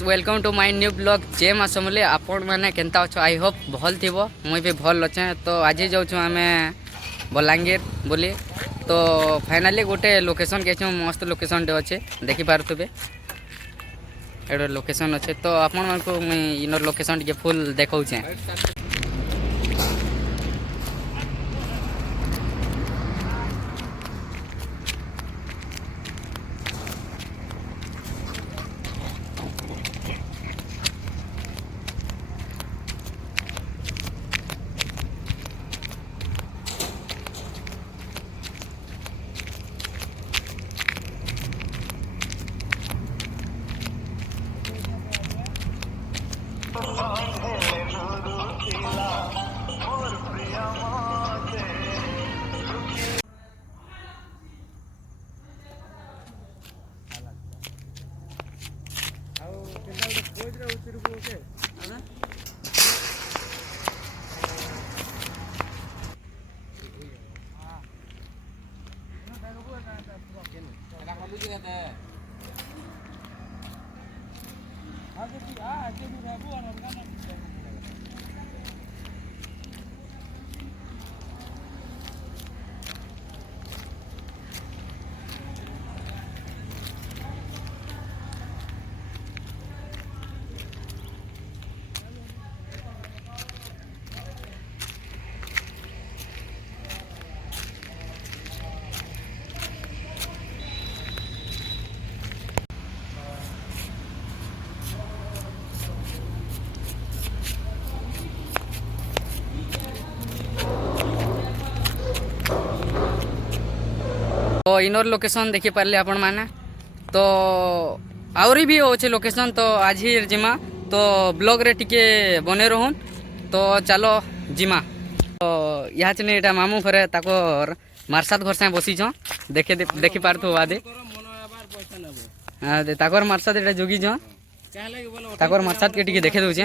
Friends welcome to my new blog जे मासमले आपण मैंने केनता अच्छो आई होप भल थी मुई भी भल अच्छे। तो आज जाऊँ आम बलांगीर बोली तो फाइनाली गोटे लोकेशन के मस्त लोकेशन टे अच्छे देखी पारे एडे लोकेशन अच्छे। तो आपण मान को मुई इनर लोकेशन टे फुल देखाऊे। तो इनर लोकेशन देखी पारे आपण मैंने तो आहरी भी अच्छे लोकेशन। तो आज ही जिमा तो ब्लॉग रे टिके बने रहन। तो चलो जिमा। तो यहाँ चने यहाँ मामू घरे ताकर मार्सात घर से बसी देखी पारथो आदे ताकर मार्सात एटा जोगी ताकर मार्सात के टिके देखे दउचे।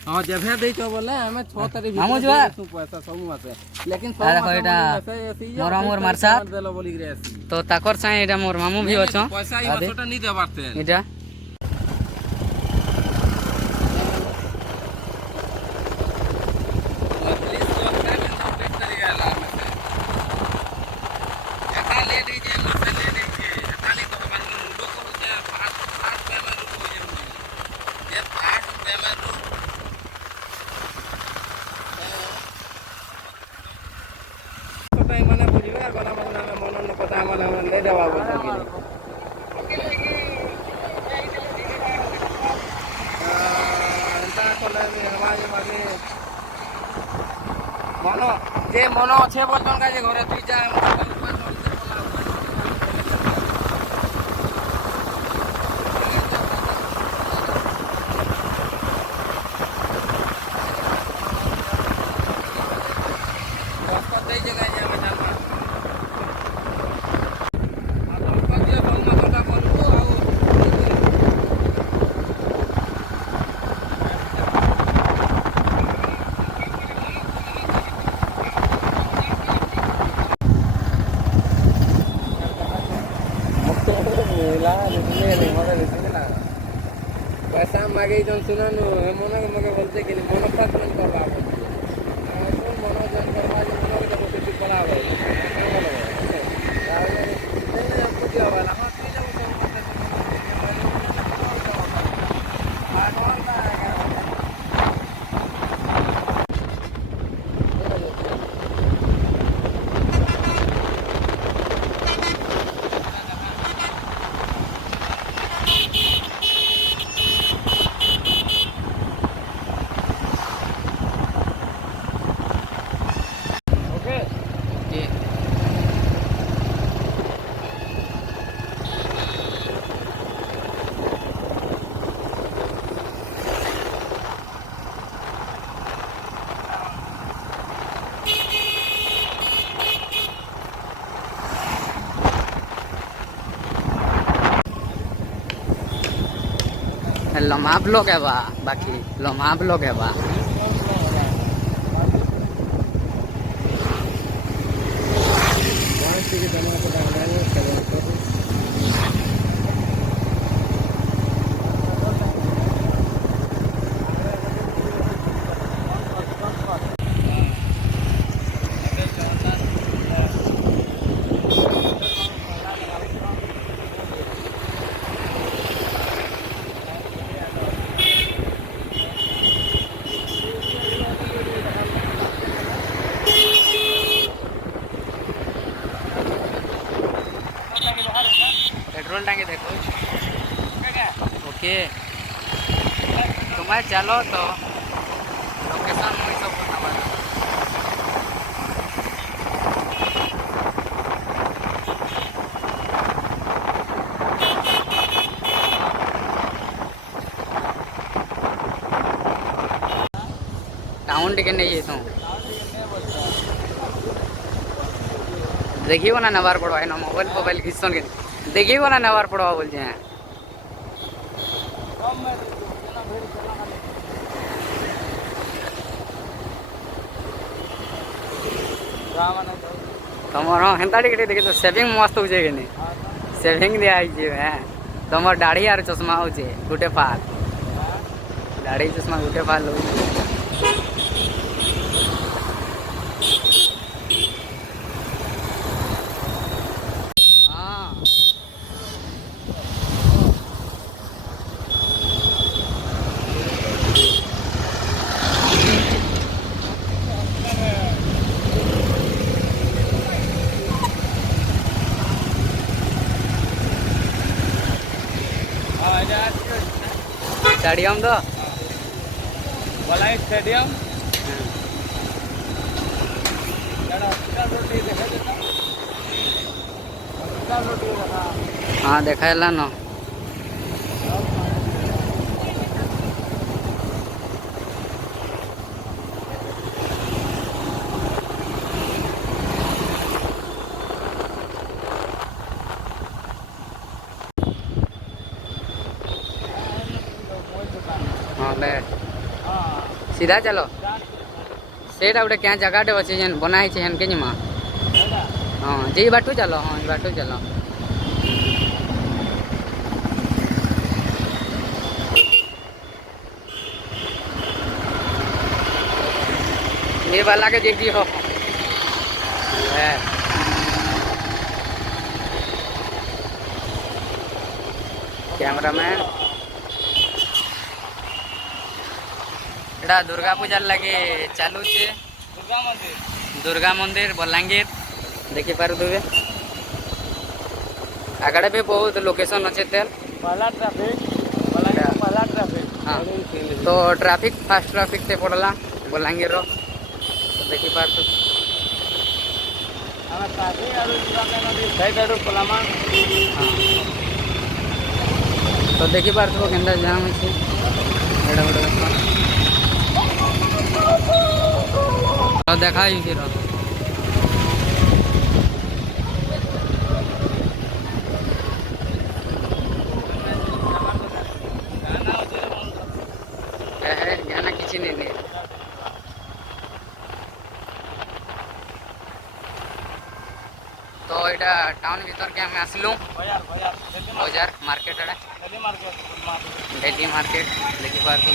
हां जेभे दे तो बोले हमें 6 तारीख मामू जुआर पैसा सब मासे लेकिन देखो एटा मोर मोर मार्सात देलो बोली रे तो ताकर साए एटा मोर मामू भी अछो पैसा ई बसोटा नहीं देबाते एटा মনো যে মনো আছে বলজন কাজে ঘরে তুই যা पैसा मांगे जो सुनानु मन मगे बोलते कि मन पास नहीं करवा मन जन करवा जो मन के कुछ पड़ा है लम्हा ब्लॉग है बा बाकी लम्हा ब्लॉग है बा। लगे देखो ओके तुम्हें चलो तो लोकेशन मुझे सब बतावा टाउन टिके नहीं है तो देखिए ना नवार पड़वा है ना मोबाइल किसन के देखिए ना नवार पड़वा बोल हैं तमर हाँ हेन्ता टिके देखिए तो सेविंग मस्त हो जाए कि सेविंग दिया है तमर दाढ़ी और चश्मा हो गोटे फाल दाढ़ी चश्मा गोटे फाल हो स्टेडियम तो बलाई स्टेडियम हाँ देखा है ना हाँ ले सीधा चलो सेटा गोटे क्या जगह अच्छे जेन बना है हेन के जिमा हाँ जे बाटू चलो हाँ बाटू चलो ये वाला के देख दियो कैमरा मैन एटा दुर्गा पूजा लगे चालू छे दुर्गा मंदिर बलांगीर देखी पार देवे आगड़े भी बहुत लोकेशन अच्छे तेल पहला ट्रैफिक हाँ तो ट्रैफिक फास्ट ट्रैफिक से पड़ला बलांगीर रो तो देखी पार तो तो देखी पार तो केंदा जाम है एड़ा बड़ा तो देखा ही फिर गाना किसी नहीं तो এটা টাউন ভিতর কে আমি আসলু বাজার মার্কেট এড়া ডেলি মার্কেট দেখি পারতো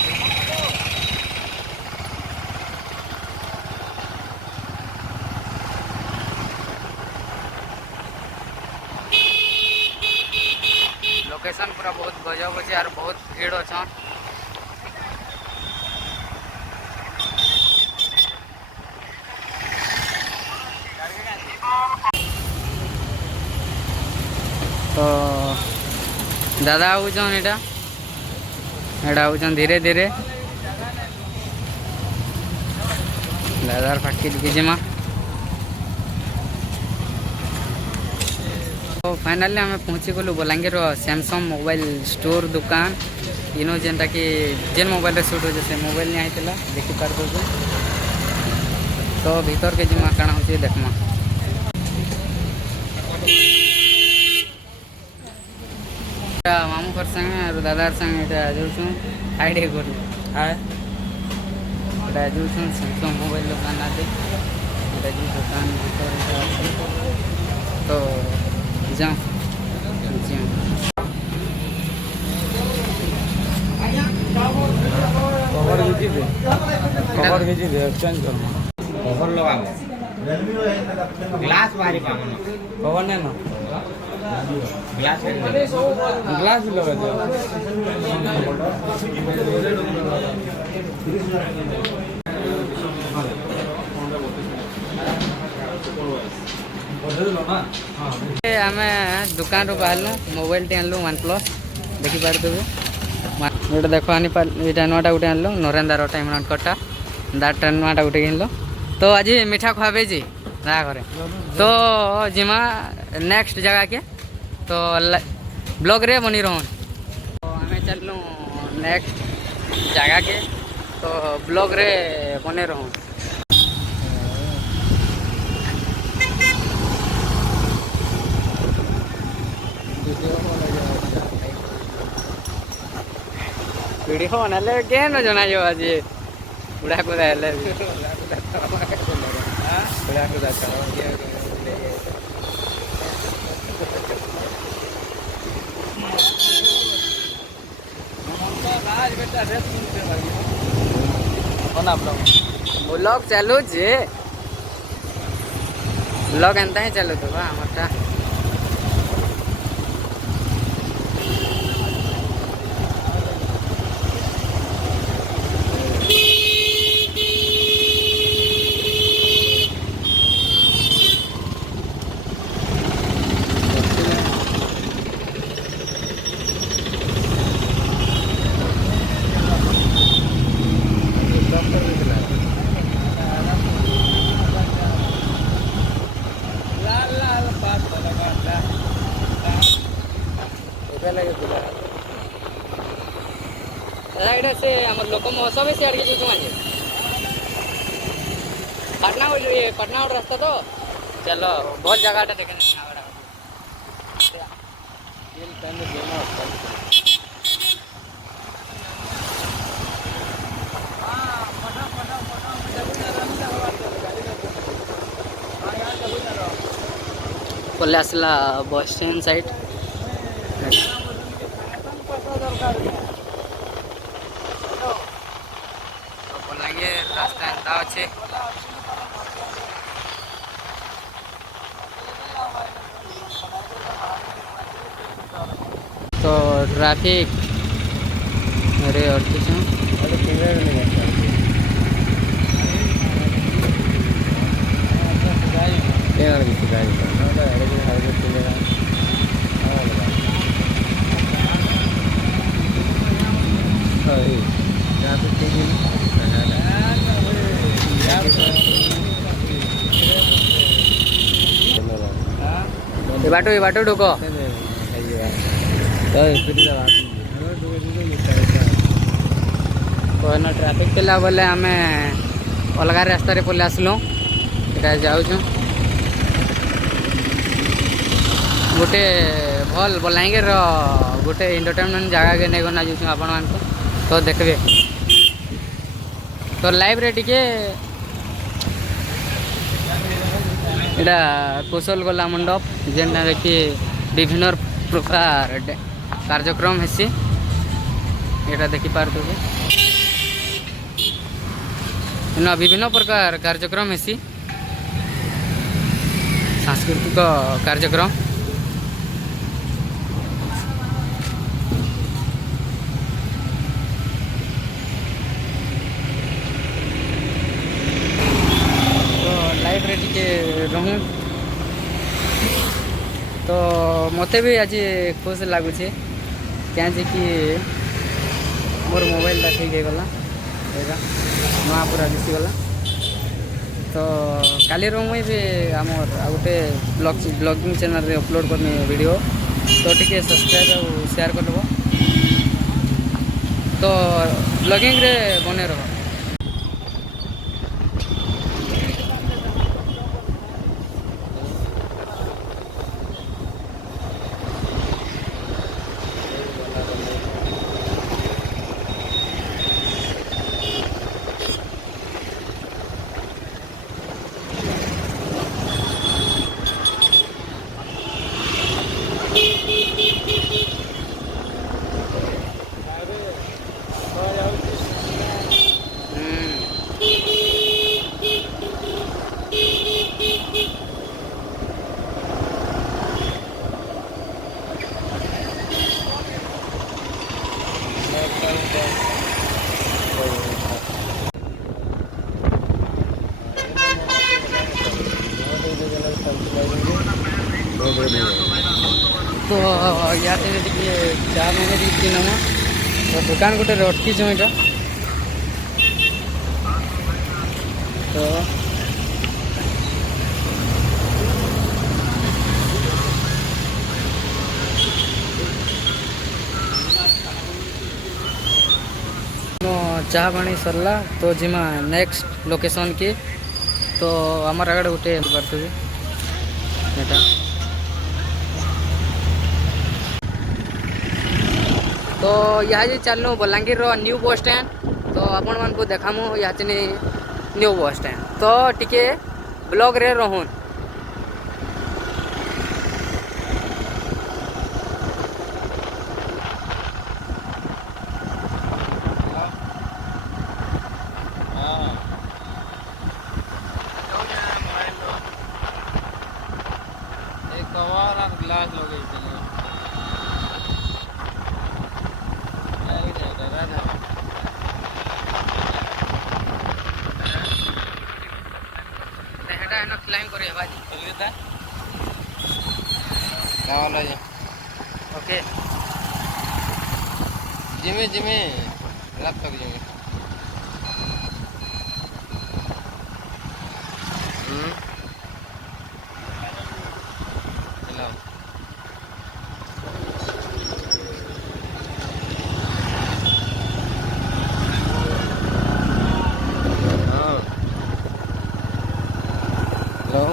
लोकेशन पूरा बहुत गजब अच्छे और बहुत भीड़ अच्छा तो दादा आउन एटा आउन धीरे धीरे दादार फाटकी दिखे माँ तो फाइनाली आम पहुँची गलु बलांगीर सैमसंग मोबाइल स्टोर दुकान इनो जेनटा कि जेन मोबाइल सुट हो से मोबाइल नहीं आईला देखी पार तो भीतर के जिमा काଣା हो देखमा मामू घर संगे और दादार संगे जाऊँ आईडे कर जाऊँ सैमसंग मोबाइल दुकान आते दुकान तो जाऊँ कवर घिची दे एक्सचेंज कर कवर लगाबो ग्लास बाहरी पामन कवर ने ना ग्लास ग्लास भी लगा दे आम दुकान बाहर मोबाइल टी आनलु वन प्लस देखिपारे गोटे देख आनी यहाँ नुआटा गोटे आनलु नरेंद्र टाइमकटा दाटा नुआटा गोटे किनल तो आज मिठा खुआबे जी घरे तो जिमा नेक्स्ट जगह के तो ब्लॉग रे बनी रहन तो आम चलू नेक्स्ट जगह के तो ब्लॉग रे बने रहन वीडियो बनाले के न जना जो आज बुढ़ा को हेले ब्लॉग चालू जे ब्लॉग एंता ही चालू तो हमारा एटा से हमर लोक महोत्सव से आड़ के जो माने पटना और रास्ता तो चलो बहुत जगह देखने पल्ले आसला बस स्टैंड साइड रास्ता एंता अच्छे तो ट्रैफिक अरे और कुछ ये बाटो ढुको कहना ट्रैफिक थिला बोले आम अलग रास्ता पलि आसलु इटा जाऊँ गोटे भल बलांगीर गोटे एंटरटेनमेंट जगह के नहीं जाऊँ आपण मान तो देखबे तो लाइव रे टिके इटा कौशल गला मंडप जेना कि विभिन्न प्रकार कार्यक्रम हेसी यहाँ देखिपार विभिन्न प्रकार कार्यक्रम हेसी सांस्कृतिक कार्यक्रम टिके रहूँ तो मते भी आज खुश लगुच क्या कि मोर मोबाइल ठीक है गला नुआ पूरा दिशीगला तो काली मुई भी आम गोटे ब्लॉगिंग चैनल रे अपलोड करनी वीडियो तो टिके सब्सक्राइब और शेयर कर तो ब्लॉगिंग रे बने रहो। Thank you. ଇହାଦେ ଟିକେ ଚା ମାନେ ଟିକେ ନେମା ତ ଦୋକାନ ଗୋଟେ ଅଟକିଛୁ ଏଇଟା ତ ଚାହା ପାଣି ସରିଲା ତ ଯିମା ନେକ୍ସଟ ଲୋକେସନ୍ କି ତ ଆମର ଆଗରେ ଗୋଟେ ପାରୁଥିବେ ଏଇଟା ତ ଇହାଦେ ଚାଲୁ ବଲାଙ୍ଗୀରର ନ୍ୟୁ ବସ୍ ଷ୍ଟାଣ୍ଡ ତ ଆପଣମାନଙ୍କୁ ଦେखाମୁ ଇହାଚେ ନ୍ୟୁ ବସ୍ ଷ୍ଟାଣ୍ଡ ତ ଟିକେ ବ୍ଲଗ୍ରେ ରହୁନ୍ कवर और ग्लास लगे ହେଟା ଏନ କ୍ଲାଇମ୍ କରି ହେବା ଓକେ जिमे जिमे रात तक जिमे हेलो हाँ हेलो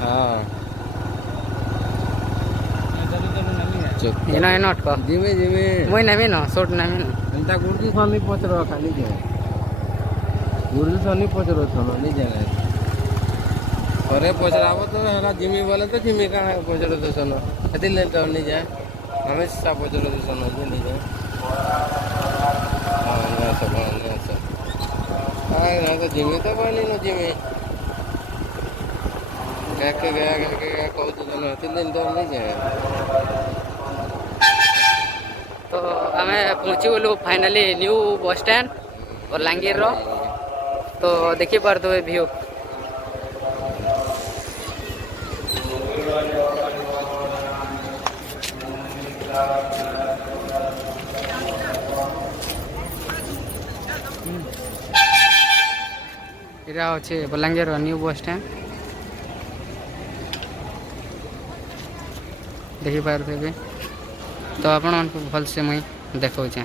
हाँ ଏନ ଏନ ଅଟକ जिमे जिमे ମୁଇଁ ନେବି ନ ସୋଟ ନେବି ନ ଏନ୍ତା ଗୁରୁଦି ସ୍ୱାମୀ ପଚର ଖାଲି ଯେ ଗୁରୁଦି ସ୍ୱାମୀ ପଚର ଛନ ନି ଜାଣେ ପରେ ପଚରାବ ତ ହେଲା ଜିମି ବୋଲେ ତ ଜିମି କାଣା ପଚର ଦେସନ ହେତିର୍ ଲାଗି ତ ନି ଯାଏ ହମେଶା ପଚର ଦେସନ ଯେ ନି ଯାଏ ହଁ ନିଆସ ନା ତ ଜିମି ତ କହିଲି ନ ଜିମି ଗାକେ କହୁଛୁ ତ ହେତିର୍ ଲାଗି ତ ନି ଯାଏ ତ ଆମେ ପହଞ୍ଚିଗଲୁ ଫାଇନାଲି ନ୍ୟୁ ବସ୍ ଷ୍ଟାଣ୍ଡ ବଲାଙ୍ଗୀରର ତ ଦେଖିପାରୁଥିବେ ଭିଉ ଏଇଟା ଅଛି ବଲାଙ୍ଗୀରର ନ୍ୟୁ ବସ୍ ଷ୍ଟାଣ୍ଡ ଦେଖିପାରୁଥିବେ ତ ଆପଣମାନଙ୍କୁ ଭଲସେ ମୁଇଁ ଦେଖାଉଛେ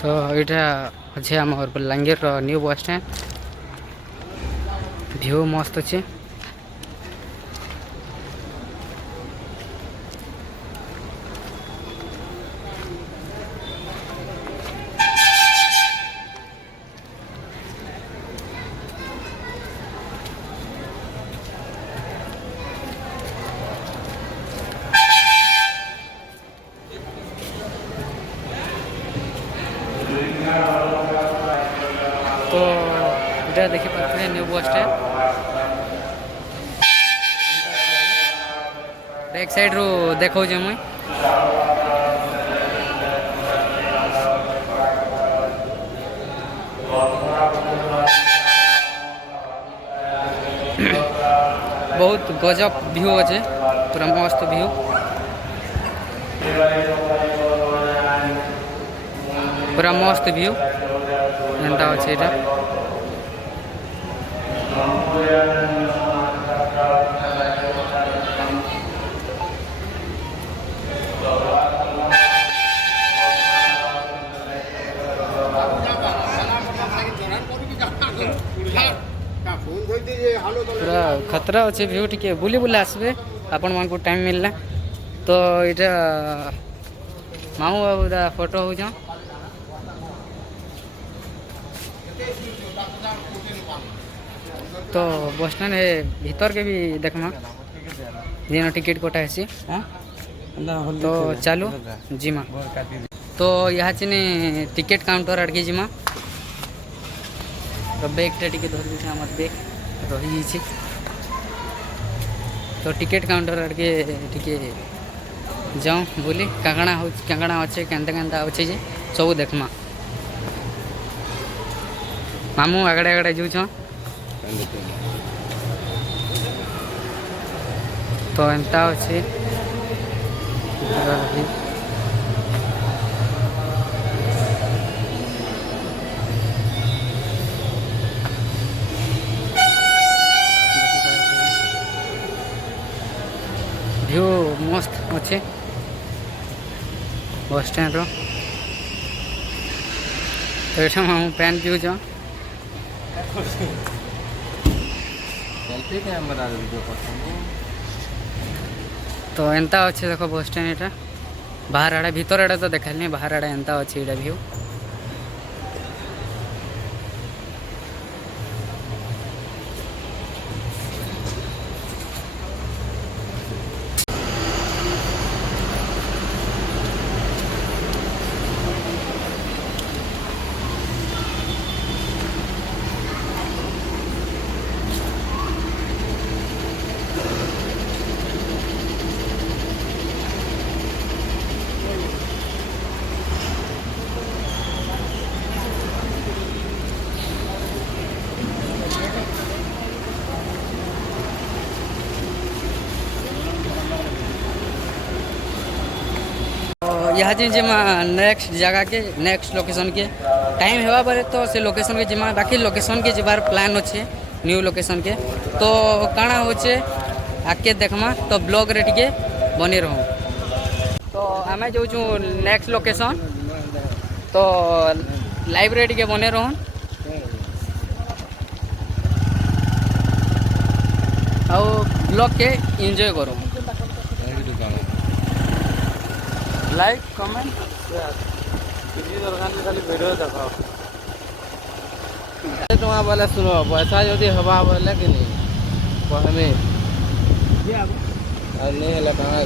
ତ ଏଇଟା ଅଛି ଆମର ବଲାଙ୍ଗୀରର ନ୍ୟୁ ବସ୍ ଷ୍ଟାଣ୍ଡ ଭିଉ ମସ୍ତ ଅଛି तो इटा देखि पारे new bus stand back side रो देखौ जे मुई बहुत गजब व्यू अच्छे पूरा मस्त व्यू पूरा मस्त व्यू एंता अच्छे एटा पूरा खतरा अच्छे व्यू टी बुली बुला आसबे आपण मान को टाइम मिलला तो इटा ମାମୁଁ ବାବୁଟା ଫଟୋ ହଉଛନ୍। ତ ବସ୍ ଷ୍ଟାଣ୍ଡ ଭିତରକେ ବି ଦେଖମା ଯେନ ଟିକେଟ୍ କଟା ହେସି। ତ ଚାଲୁ ଯିମା। ତ ଏହା ଚିନି ଟିକେଟ୍ କାଉଣ୍ଟର ଆଡ଼କେ ଯିମା। ତ ବେଗ୍ଟା ଟିକେ ଧରି ଦେଇଛି, ଆମର ବେଗ୍ ରହିଯାଇଛି। ତ ଟିକେଟ୍ କାଉଣ୍ଟର ଆଡ଼କେ ଟିକେ ଯାଉଁ ବୁଲି କାଁକାଣା ହଉଛି, କାଁକାଣା ଅଛେ, କେନ୍ତା କେନ୍ତା ଅଛେ ଯେ ସବୁ ଦେଖ୍ମା। ମାମୁଁ ଆଗଡ଼େ ଆଗଡ଼େ ଯାଉଛନ୍। ତ ଏନ୍ତା ଅଛି। ଭିୟୁ ମସ୍ତ ଅଛେ ବସ୍ ଷ୍ଟାଣ୍ଡର। ତ ଏଇଟା ମାମୁଁ ପ୍ୟାନ୍ ପିଉଛନ୍। ସେଲ୍ଫି କ୍ୟାମେରା ତ ଏନ୍ତା ଅଛେ ଦେଖ ବସ୍ ଷ୍ଟାଣ୍ଡ। ଏଇଟା ବାହାର ଆଡ଼େ, ଭିତର ଆଡ଼େ ତ ଦେଖାଲିନି, ବାହାର ଆଡ଼େ ଏନ୍ତା ଅଛି ଏଇଟା ଭିୟୁ। यहाँ जे जिमा नेक्स्ट जगह के, नेक्स्ट लोकेशन के टाइम हेवा बारे तो से लोकेशन के जिमा। बाकी लोकेशन के जबार प्लान अच्छे न्यू लोकेशन के। तो काଣା होचे आके देखमा। तो ब्लॉग रे टिके बनी रहूँ। तो आमे जाऊँ नेक्स्ट लोकेशन। तो लाइब्रेरी के बने रहूँ और ब्लॉग के एंजॉय करूँ। लाइक कमेंट किसी दरकार खाली वीडियो देखाओ। टଙ୍କା बोले सुनो, पैसा जदि हवा बोले कि नहीं कहमे और नहीं हेला कहाँ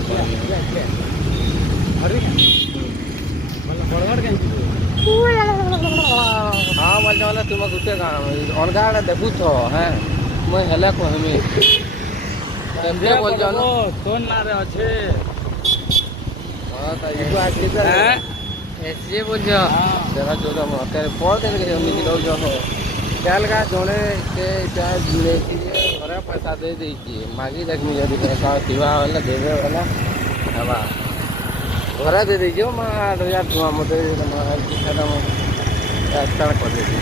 हाँ बोल बोले तुम गुटे कहाँ अनगा आड़े देखु तो हैं मैं हेले कहमी एमजे बोल जानो तोन ना रे अच्छे हाँ तो ये आखिरी तो ऐसे बोल जाओ। देखा जो हम तेरे पढ़ देने के हमने किलो जो हो क्या लगा जोड़े के चाहे जुड़े कीजिए घरे पैसा दे दीजिए मांगी देखनी यदि पैसा दिवा वाला देवे वाला हवा घरे दे दीजिए माँ 8,000 धुआं मत स्टार्ट कर दीजिए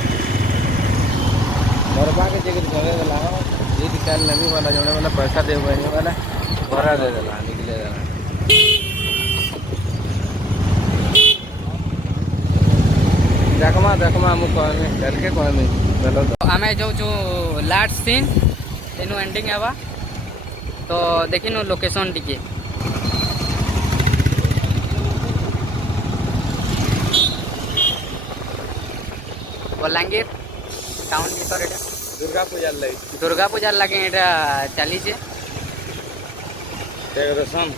घर के जगह घरे दिला ये निकाल नहीं वाला जोड़े वाला पैसा दे वाला घरे दे दिला निकले देना। देखमा देखमा मु कहमी चल के कहमी चलो। तो आमे जो लास्ट सीन तेनु एंडिंग हेबा। तो देखिनु लोकेशन टिके बलांगीर टाउन भीतर। एटा दुर्गा पूजा लगे एटा चली डेकोरेशन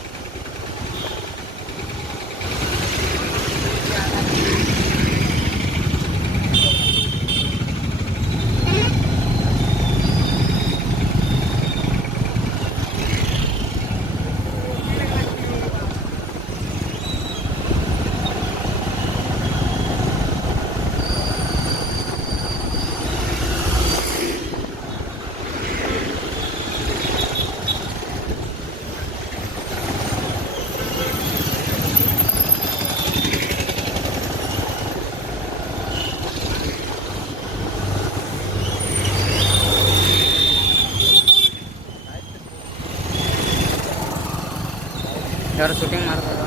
यार शूटिंग मारता था।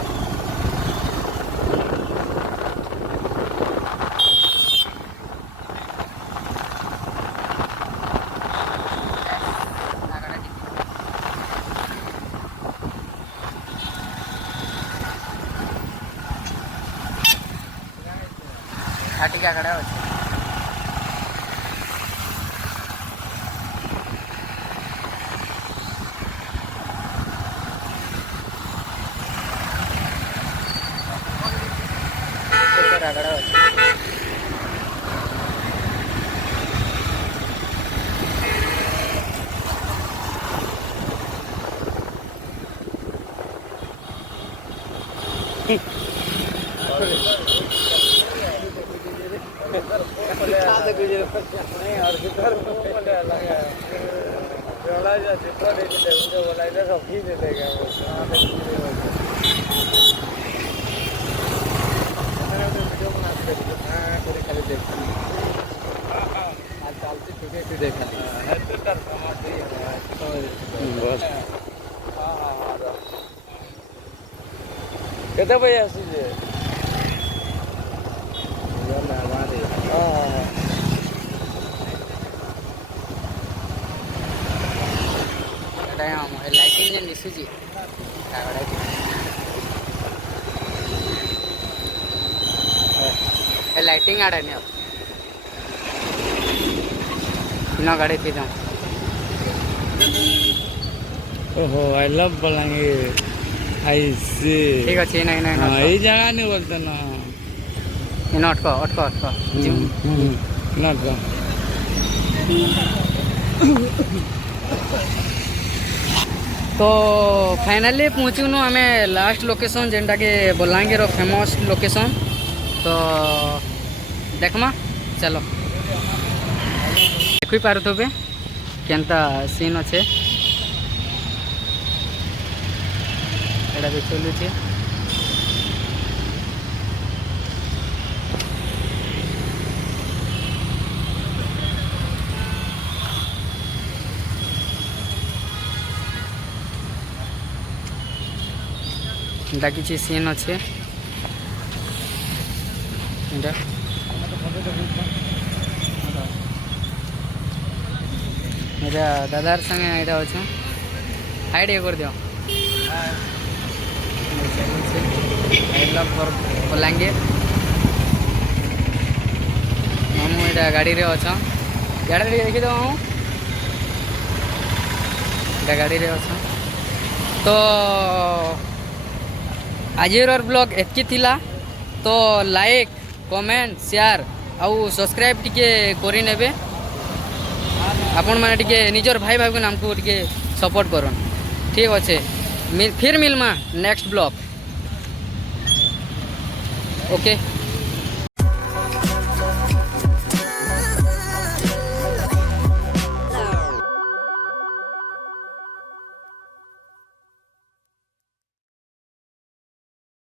ଟିକେ ଆଗରେ ଅଛି। ଆଗରେ ଅଛି। କେତେ ବଜେ ଆସୁଛେ? ଲାଇଟିଂ ଯେନ୍ ଦିଶୁଛି ଲାଇଟିଂ ଆଡ଼େ ନିଅ ଗାଡ଼ି ଥି ଯାଉ। ओहो आई लव बलांगीर आई सी ठीक अच्छे नहीं नहीं हाँ ये जगह नहीं बोलते ना इन अटको अटको अटको नॉट का तो फाइनाली पहुँचुनु आम लास्ट लोकेशन जेनटा कि बलांगीर फेमस लोकेशन। तो देखमा चलो देखी पारे केनता सीन अच्छे एटा भी चलुचे। एटा किसी सीन अच्छे एटा एटा दादार संगे एटा अच्छे हाइड कर दियो आई लव फॉर बलांगीर। मामू एटा गाड़ी रे अच्छा गाड़ी रे देखी दो एटा गाड़ी रे अच्छा। तो आजिर ब्लॉग एतकी थिला। तो लाइक कमेंट शेयर आउ सब्सक्राइब टिके करि नेबे आपण माने टिके निजर भाई भाई को नाम को टिके सपोर्ट करन। ठीक अच्छे फिर मिलमा नेक्स्ट ब्लॉग ओके।